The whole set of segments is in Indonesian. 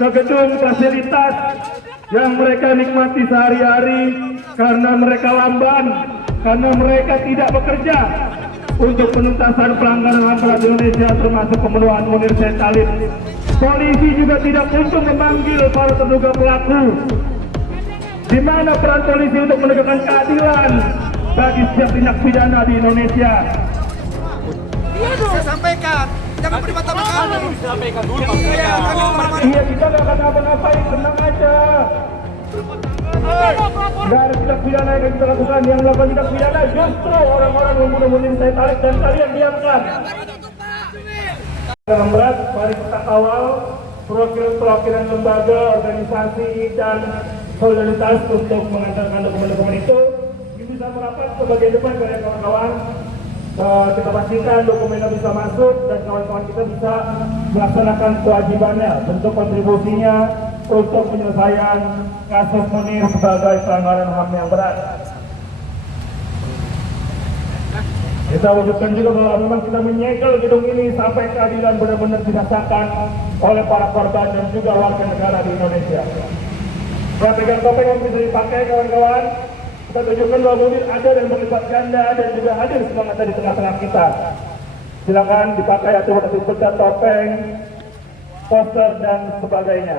ke gedung fasilitas yang mereka nikmati sehari-hari karena mereka lamban, karena mereka tidak bekerja untuk penuntasan pelanggaran HAM berat Indonesia termasuk pembunuhan Munir Said Talib. Polisi juga tidak kunjung memanggil para terduga pelaku. Di mana peran polisi untuk menegakkan keadilan bagi setiap tindak pidana di Indonesia? Saya sampaikan, jangan berdebat-debat kami. Sampaikan dulu. Iya, kita nggak akan apa-ngapain, tenang aja. Nggak ada tindak pidana yang kita lakukan. Yang melakukan tindak pidana justru orang-orang membunuh Munir Said Talib dan kalian diamkan. Dalam berat, mari kita kawal perwakilan lembaga, organisasi, dan solidaritas untuk mengantarkan dokumen-dokumen itu. Ini bisa merapat ke bagian depan dari kawan-kawan. Kita pastikan dokumennya bisa masuk dan kawan-kawan kita bisa melaksanakan kewajibannya, bentuk kontribusinya untuk penyelesaian kasus Munir sebagai pelanggaran HAM yang berat. Kita wujudkan juga bahwa memang kita menyegel gedung ini sampai keadilan benar-benar dirasakan oleh para korban dan juga warga negara di Indonesia. Ya, pegang topeng yang bisa dipakai kawan-kawan. Kita tunjukkan bahwa Munir ada dan berlipat ganda dan juga hadir semangatnya di tengah-tengah kita. Silakan dipakai atribut benda, topeng, poster dan sebagainya.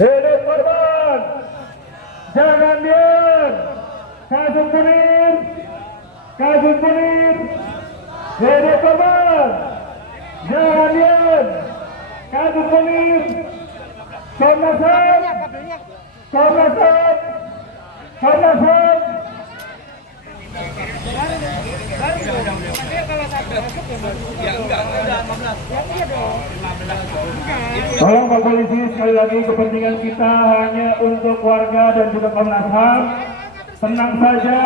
Hidup korban, jangan diam. Kasus Munir, kasus Munir. Hidup korban, jangan diam. Kasus Munir. Komnas HAM, Komnas HAM, Komnas HAM. Tolong Pak Polisi, sekali lagi kepentingan kita hanya untuk warga dan juga Komnas HAM. Tenang saja,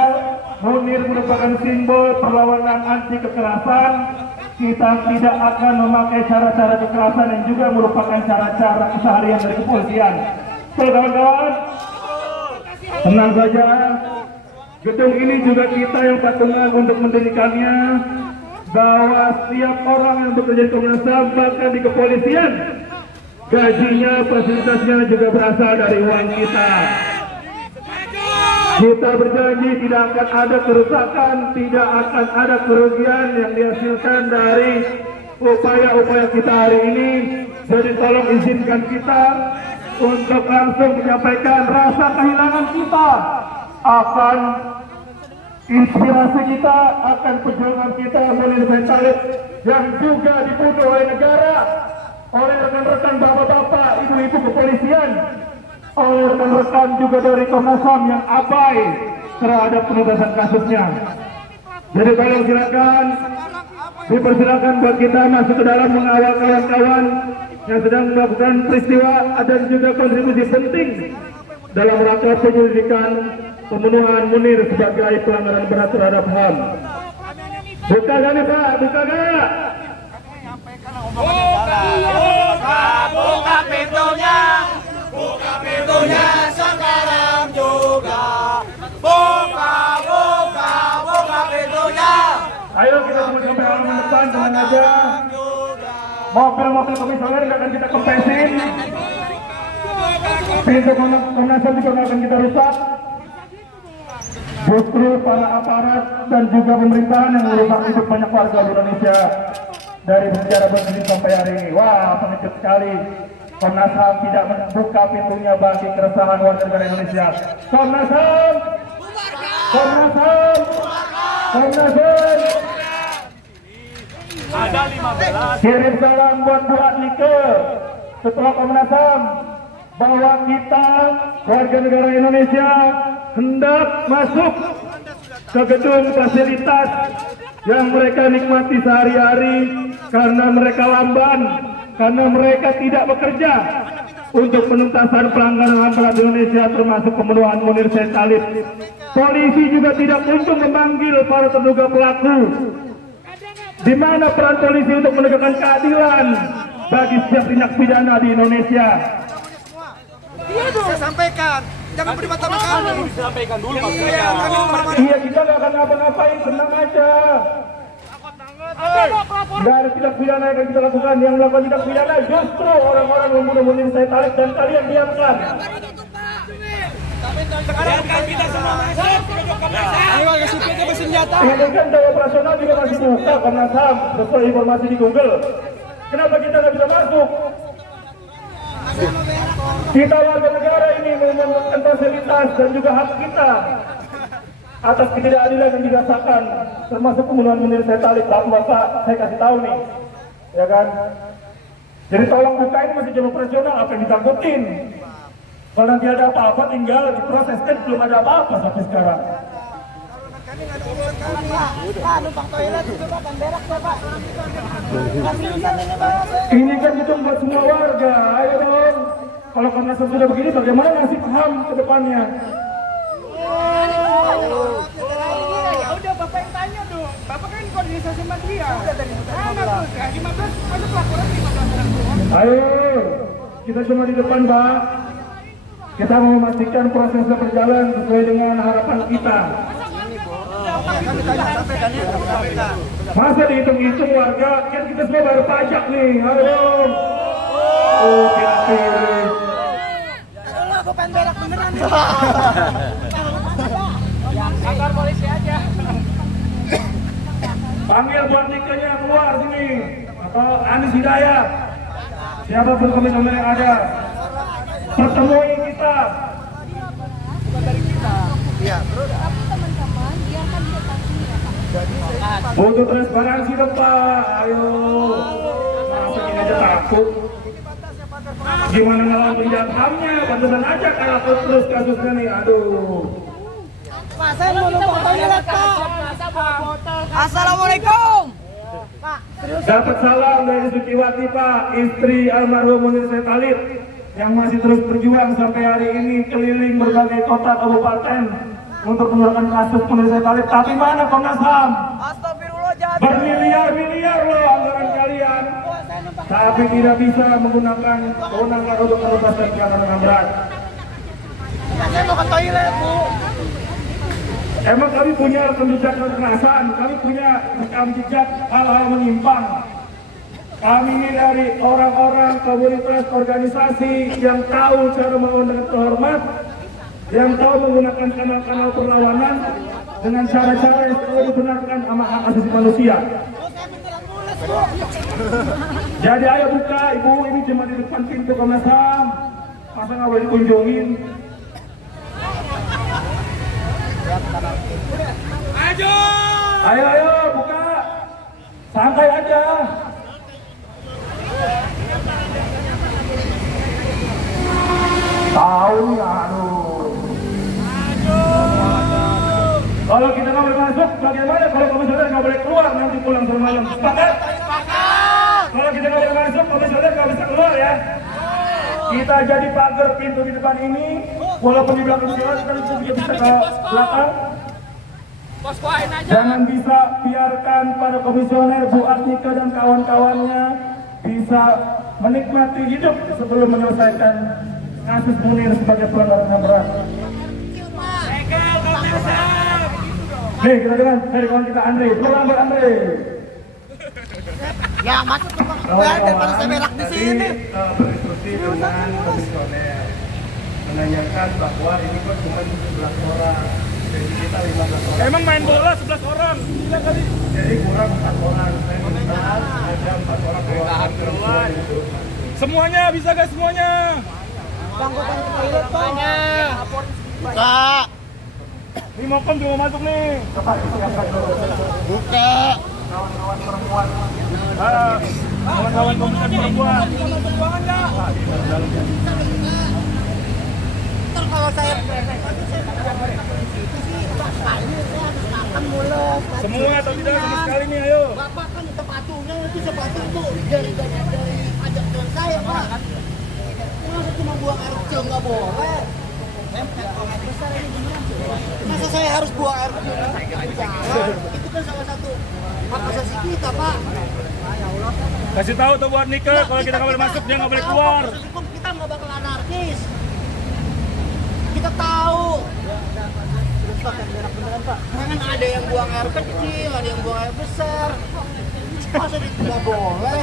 Munir merupakan simbol perlawanan anti kekerasan. Kita tidak akan memakai cara-cara kekerasan yang juga merupakan cara-cara keseharian dari kepolisian. Kawan-kawan, tenang saja. Gedung ini juga kita yang patungan untuk mendirikannya, bahwa setiap orang yang bekerja di Komnas HAM bahkan di kepolisian, gajinya, fasilitasnya juga berasal dari uang kita. Kita berjanji tidak akan ada kerusakan, tidak akan ada kerugian yang dihasilkan dari upaya-upaya kita hari ini. Jadi tolong izinkan kita untuk langsung menyampaikan rasa kehilangan kita akan inspirasi kita, akan perjuangan kita Munir Said Talib yang juga dibunuh oleh negara, oleh rekan-rekan bapak-bapak, ibu-ibu kepolisian, oleh rekan-rekan juga dari Komnas HAM yang abai terhadap penuntasan kasusnya. Jadi tolong silakan, dipersilakan buat kita masuk ke dalam mengawal kawan-kawan yang sedang melakukan peristiwa dan juga kontribusi penting dalam rangka penyelidikan pembunuhan Munir sebagai pelanggaran berat terhadap HAM. Buka gak nih Pak? Buka gak? Buka pintunya. Buka pintunya sekarang juga. Buka pintunya. Ayo kita tunggu sampai halaman depan, tenang aja. Mobil-mobil komisioner nggak akan kita kempesin. Pintu Komnas HAM juga nggak akan kita rusak. Justru para aparat dan juga pemerintahan yang merusak hidup banyak warga di Indonesia dari sejarah berdiri sampai hari ini. Wah, pengecut sekali. Komnas HAM tidak membuka pintunya bagi keresahan warga negara Indonesia. Komnas HAM, Komnas HAM, Komnas HAM. Ada 15. Kirim salam buat Bu Adlike, Ketua Komnas HAM, bahwa kita warga negara Indonesia hendak masuk ke gedung fasilitas yang mereka nikmati sehari-hari karena mereka lamban, karena mereka tidak bekerja untuk penuntasan pelanggaran HAM berat Indonesia termasuk pembunuhan Munir Said Talib. Polisi juga tidak kunjung memanggil para terduga pelaku. Di mana peran polisi untuk menegakkan keadilan bagi setiap tindak pidana di Indonesia? Saya sampaikan, jangan berdebat-debat kami. Sampaikan dulu. Iya, kita nggak akan ngapa-ngapain, tenang aja. Tidak ada tindak pidana yang akan kita lakukan. Yang melakukan tindak pidana justru orang-orang membunuh Munir Said Talib dan kalian diamkan. Biarkan kita semua masuk. Ayo kasih kita bersenjata. Ini kan daya operasional juga masih buka Komnas HAM sesuai informasi di Google. Kenapa kita nggak bisa masuk? Kita warga negara ini memenuhi fasilitas dan juga hak kita atas ketidakadilan yang dirasakan, termasuk pembunuhan Munir Said Talib. Bapak, saya kasih tahu nih, ya kan? Jadi tolong buka, ini masih jam operasional, apa yang ditakutin? Kalau nanti ada apa-apa tinggal diproses, kan belum ada apa-apa sampai sekarang. Ini kan kita buat semua warga, ayo dong. Kalau Komnas HAM sudah begini, bagaimana nasib HAM ke depannya? Ya udah Bapak yang tanya dong. Bapak kan koordinasi sama dia. Mana tuh? 15 ada pelaporan 15 orang doang. Ayo, kita semua di depan, Pak. Kita mau memastikan prosesnya berjalan sesuai dengan harapan kita. Masa dihitung-hitung warga, kan kita semua bayar pajak nih. Ayo. Oh, pilih. Aku pengen berak beneran. Kantor polisi aja. Panggil buat nikahnya keluar sini. Atau Anies Hidayat. Siapapun komisioner yang ada. Pertemui kita. Butuh transparansi dong, Pak. Ayo. Masukin aja takut. Gimana ngelawan penjahat HAM-nya? Pantesan aja kalah terus kasusnya nih. Aduh. Pak, saya mau numpang toilet, Pak. Assalamualaikum. Pak, Dapat salam dari Suciwati, Pak, istri almarhum Munir Said Talib yang masih terus berjuang sampai hari ini keliling berbagai kota kabupaten untuk mengeluarkan kasus Munir Said Talib. Tapi mana Komnas HAM? astagfirullah jahat. Bermiliar-miliar loh anggaran kalian, tapi tidak bisa menggunakan kewenangan untuk menuntaskan pelanggaran HAM berat. Saya mau ke toilet, Bu. Emang kami punya rekam jejak kekerasan, kami punya rekam jejak hal-hal menyimpang. Kami ini dari orang-orang komunitas organisasi yang tahu cara melawan dengan terhormat, yang tahu menggunakan kanal-kanal perlawanan dengan cara-cara yang selalu dibenarkan sama hak asasi manusia. Jadi ayo buka, Ibu, ini cuma di depan pintu Komnas HAM. Masa nggak boleh dikunjungin? Ayo, buka. Santai aja. Tahu ya, aduh. Kalau kita nggak boleh masuk, bagaimana kalau komisioner nggak boleh keluar nanti pulang malam? Sepakat? Kalau kita nggak boleh masuk, komisioner nggak bisa keluar ya. Kita jadi pagar pintu di depan ini, walaupun di belakang kita bisa ke belakang. Jangan bisa biarkan para komisioner Bu Atnika dan kawan-kawannya bisa menikmati hidup sebelum menyelesaikan kasus Munir sebagai pelanggaran HAM berat. Nih kita dengar dari kawan kita Andre, terlambat Andre. Ya, masuk ke Pak. Daripada saya berak di sini. Berinstruksi dengan komisioner menanyakan bahwa ini kok cuma 11 orang. Jadi kita 15 orang. Emang main bola 11 orang. Gila kali. Jadi kurang 4 orang. Saya minta ada 4 orang keluar. Semuanya bisa guys, semuanya. Bang, gue pengen ke toilet, Bang. Buka. Ini Mokom juga mau masuk nih. Buka. Kawan-kawan perempuan. Kawan-kawan komunitas perempuan. Ntar kalau saya makan mulut. Semua atau tidak sama sekali nih, ayo. Bapak kan sepatunya itu sepatu itu dari pajak dengan saya, Pak. Masa cuma buang air kecil nggak boleh? Masa saya harus buang air kecil? Jangan. Itu kan salah satu hak asasi kita, Pak. Kasih tahu tuh buat Nika, kalau kita nggak boleh masuk, dia nggak boleh keluar. Proses hukum kita nggak bakal anarkis. Kita tahu. Jangan ada yang buang air kecil, ada yang buang air besar. Masa tidak boleh?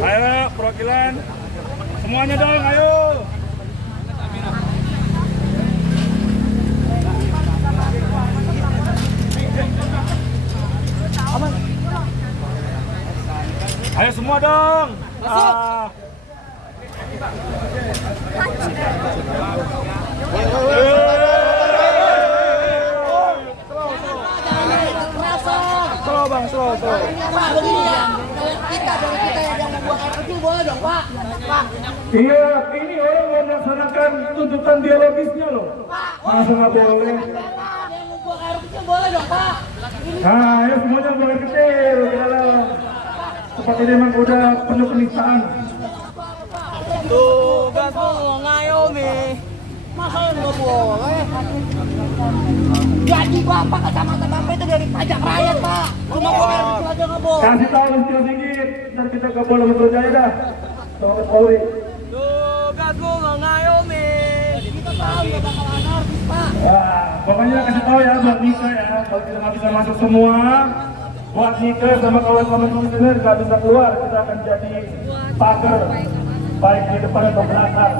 Ayo perwakilan. Semuanya dong, ayo. Ayo semua dong. Masuk. Slow bang, slow. Pak, begini ya. Kita yang membuat air kecil boleh dong, Pak. Pak. Iya, ini orang mau melaksanakan tuntutan dialogisnya loh. Masa nggak boleh? Yang membuat air kecil boleh dong, Pak. Nah, ayo semuanya boleh kecil. Kalau seperti ini memang udah penuh penistaan. Tugasmu ngayomi. Masa nggak boleh? Gaji Bapak kecamatan Bapak itu dari pajak rakyat, Pak. Cuma buat air kecil aja nggak boleh. Kasih tahu sedikit sedikit, ntar kita ke Polda Metro Jaya dah. Sama Polri. Tugasmu ngayomi. Kita tahu nggak bakal anarkis, Pak. Wah, pokoknya kasih tahu ya buat Nika ya, kalau kita nggak bisa masuk semua, buat Nika sama kawan-kawan komisioner nggak bisa keluar, kita akan jadi pagar, baik di depan atau belakang.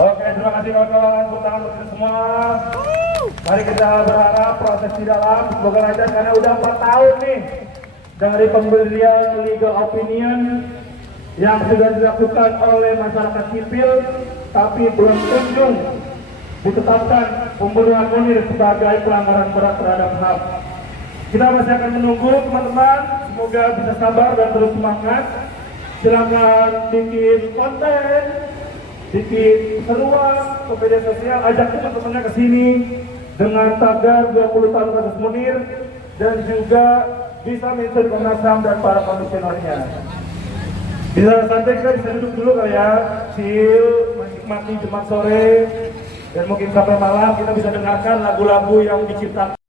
Oke, terima kasih kawan-kawan, tepuk tangan untuk kita semua. Mari kita berharap proses di dalam semoga lancar karena udah 4 tahun nih dari pemberian legal opinion yang sudah dilakukan oleh masyarakat sipil, tapi belum kunjung ditetapkan pembunuhan Munir sebagai pelanggaran berat terhadap HAM. Kita masih akan menunggu teman-teman, semoga bisa sabar dan terus semangat. Silakan bikin konten, bikin seruan ke media sosial, ajak teman-temannya ke sini dengan tagar 20 tahun kasus Munir dan juga bisa mention Komnas HAM dan para komisionernya. Bisa santai, kita bisa duduk dulu kali ya, chill, menikmati Jumat sore, dan mungkin sampai malam kita bisa dengarkan lagu-lagu yang diciptakan.